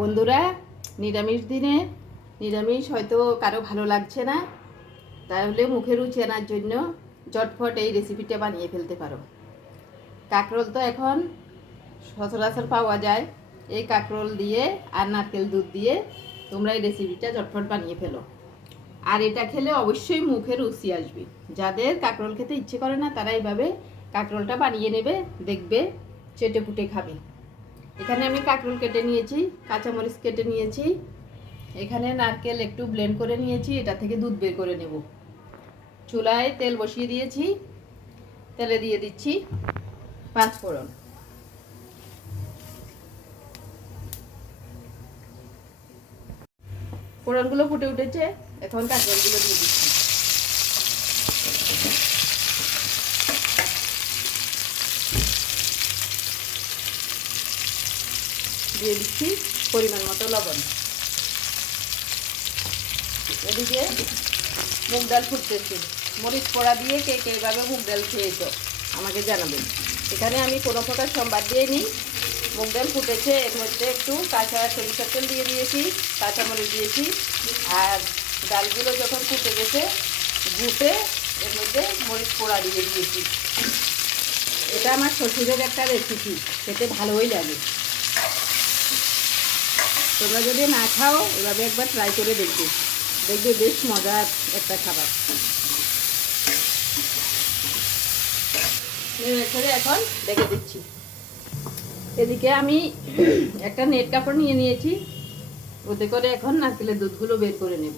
বন্ধুরা, নিরামিষ দিনে নিরামিষ হয়তো কারো ভালো লাগছে না, তাহলে মুখে রুচি আনার জন্য ঝটফট এই রেসিপিটা বানিয়ে ফেলতে পারো। কাঁকরোল তো এখন সচরাচর পাওয়া যায়। এই কাঁকরোল দিয়ে আর নারকেল দুধ দিয়ে তোমরা এই রেসিপিটা ঝটফট বানিয়ে ফেলো। আর এটা খেলে অবশ্যই মুখে রুচি আসবে। যাদের কাঁকরোল খেতে ইচ্ছে করে না তারা এইভাবে কাঁকরোলটা বানিয়ে নেবে, দেখবে চেটে পুটে খাবে। এখানে আমি কাঁকরোল কেটে নিয়েছি, কাঁচামরিচ কেটে নিয়েছি, এখানে নারকেল একটু ব্লেন্ড করে নিয়েছি, এটা থেকে দুধ বের করে নেব। চুলায় তেল বসিয়ে দিয়েছি, তেলে দিয়ে দিচ্ছি 5 ফোড়ন। ফোড়নগুলো ফুটে উঠেছে, এখন কাঁকরোলগুলো দিয়ে দিচ্ছি। দিয়ে দিচ্ছি পরিমাণ মতো লবণ। এদিকে মুগ ডাল ফুটতেছে। মরিচ পোড়া দিয়ে কে কে এইভাবে মুগ ডাল খেয়েছো আমাকে জানাবেন। এখানে আমি কোনো প্রকার সম্বাদ দিয়ে নিই। মুগ ডাল ফুটেছে, এর মধ্যে একটু কাঁচা সরিষার তেল দিয়ে দিয়েছি, কাঁচামরিচ দিয়েছি, আর ডালগুলো যখন ফুটে গেছে ঘুটে এর মধ্যে মরিচ পোড়া দিয়ে দিয়েছি। এটা আমার শ্বশুরের একটা রেসিপি, খেতে ভালোই লাগে। তোমরা যদি না খাও এভাবে একবার ট্রাই করে দেখবে, দেখবে বেশ মজার একটা খাবার। এখন রেখে দিচ্ছি। এদিকে আমি একটা নেট কাপড় নিয়ে নিয়েছি, ওতে করে এখন নারকেলের দুধগুলো বের করে নেব।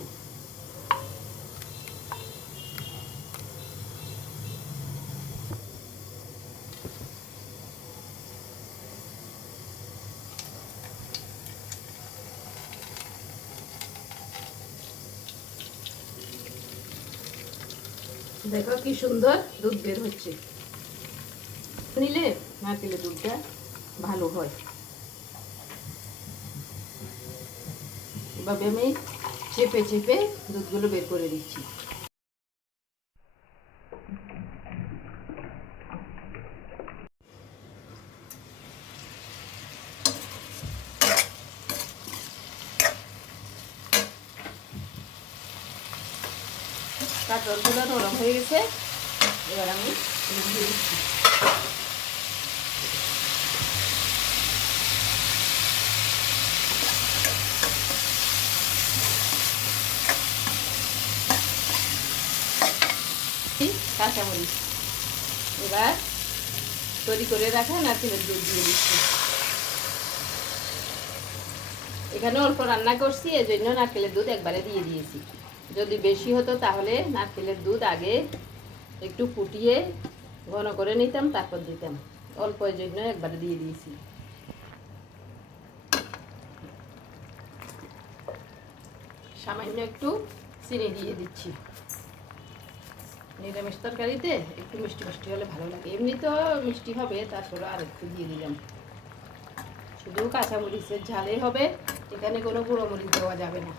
দেখো কি সুন্দর দুধ বের হচ্ছে। নিলে নারকেলের দুধটা ভালো হয়। এভাবে আমি চেপে চেপে দুধগুলো বের করে দিচ্ছি। কাঁকরোলগুলো নরম হয়ে গেছে, এবার আমি দিয়ে দিচ্ছি। কাঁচামরিচ, এবার তৈরি করে রাখা নারকেলের দুধ দিয়ে দিচ্ছি। এখানে অল্প রান্না করছি, এজন্য নারকেলের দুধ একবারে দিয়ে দিয়েছি। যদি বেশি হতো তাহলে নারকেলের দুধ আগে একটু ফুটিয়ে ঘন করে নিতাম, তারপর দিতাম। অল্প জন্য একবারে দিয়ে দিয়েছি। সামান্য একটু চিনি দিয়ে দিচ্ছি। নিরামিষ তরকারিতে একটু মিষ্টি মিষ্টি হলে ভালো লাগে। এমনি তো মিষ্টি হবে, তারপরে আর একটু দিয়ে দিলাম। শুধু কাঁচামরিচের ঝালে হবে, এখানে কোনো গুঁড়ো মরিচ দেওয়া যাবে না।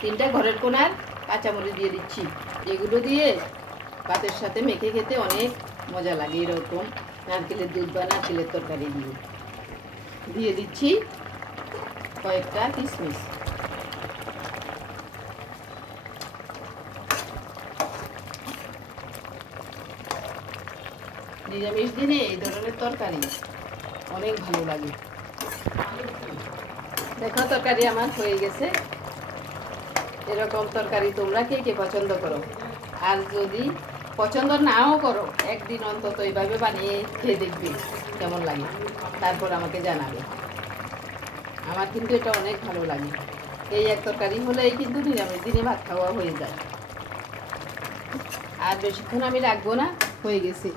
3টা ঘরের কোনার কাঁচামরিচ দিয়ে দিচ্ছি। এগুলো দিয়ে ভাতের সাথে মেখে খেতে অনেক মজা লাগে। এরকম নারকেলের দুধ বা নারকেলের তরকারি দিয়ে দিচ্ছি কয়েকটা কিশমিশ। নিরামিষ দিনে এই ধরনের তরকারি অনেক ভালো লাগে। দেখো তরকারি আমার হয়ে গেছে। এরকম তরকারি তোমরা কে কে পছন্দ করো? আর যদি পছন্দ নাও করো, একদিন অন্তত এইভাবে বানিয়ে খেয়ে দেখবে কেমন লাগে, তারপর আমাকে জানাবে। আমার কিন্তু এটা অনেক ভালো লাগে। এই এক তরকারি হলেই কিন্তু নিরামিষ দিনে ভাত খাওয়া হয়ে যায়। আর বেশিক্ষণ আমি রাখবো না, হয়ে গেছে।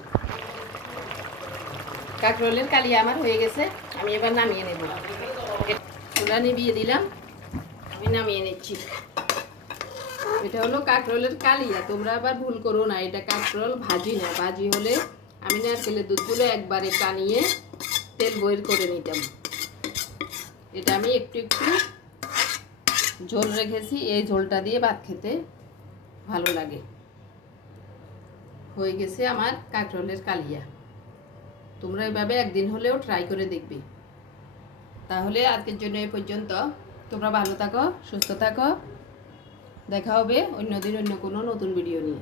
কাঁকরোলের কালিয়া আমার হয়ে গেছে, আমি এবার নামিয়ে নেব। চুলা নিভিয়ে দিলাম, আমি নামিয়ে নিচ্ছি। এটা হলো কাঁকরোলের কালিয়া, তোমরা আবার ভুল করো না, এটা কাঁকরোল ভাজি না। ভাজি হলে আমি নারকেলের দুধগুলো একবারে টানিয়ে তেল বয়েল করে নিতাম। এটা আমি একটু একটু ঝোল রেখেছি, এই ঝোলটা দিয়ে ভাত খেতে ভালো লাগে। হয়ে গেছে আমার কাঁকরোলের কালিয়া। তোমরা এভাবে একদিন হলেও ট্রাই করে দেখবে। তাহলে আজকের জন্য এই পর্যন্ত। তোমরা ভালো থাকো, সুস্থ থাকো। দেখা হবে অন্যদিন অন্য কোনো নতুন ভিডিও নিয়ে।